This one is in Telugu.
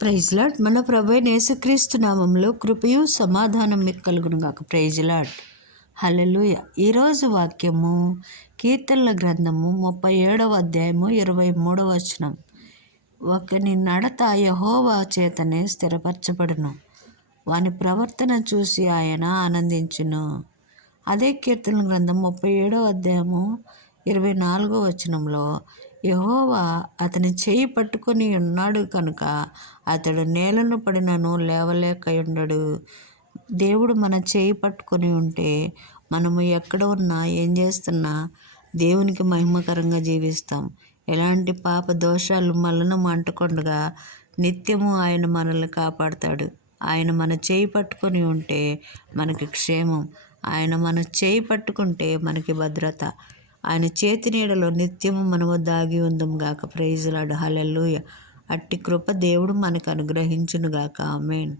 Praise lord. మన ప్రభువైన యేసుక్రీస్తు నామంలో కృపయు సమాధానం మీకు కలుగును గాక. Praise Lord. హల్లెలూయా. ఈరోజు వాక్యము కీర్తనల గ్రంథము 37వ అధ్యాయము 23వ వచనం. ఒకని నడత యెహోవా చేతనే స్థిరపరచబడును, వాని ప్రవర్తన చూసి ఆయన ఆనందించును. అదే కీర్తనల గ్రంథం 37వ అధ్యాయము 24వ వచనంలో యెహోవా అతని చేయి పట్టుకొని ఉన్నాడు కనుక అతడు నేలను పడినను లేవలేకయుండడు. దేవుడు మన చేయి పట్టుకొని ఉంటే మనము ఎక్కడ ఉన్నా ఏం చేస్తున్నా దేవునికి మహిమకరంగా జీవిస్తాం. ఎలాంటి పాప దోషాలు మనలను అంటకుండా నిత్యము ఆయన మనల్ని కాపాడుతాడు. ఆయన మన చేయి పట్టుకొని ఉంటే మనకి క్షేమం. ఆయన మన చేయి పట్టుకుంటే మనకి భద్రత. ఆయన చేతి నీడలో నిత్యము మనము దాగి ఉందాం గాక. Praise Lord. హల్లెలూయా. అట్టి కృప దేవుడు మనకు అనుగ్రహించును గాక. ఆమేన్.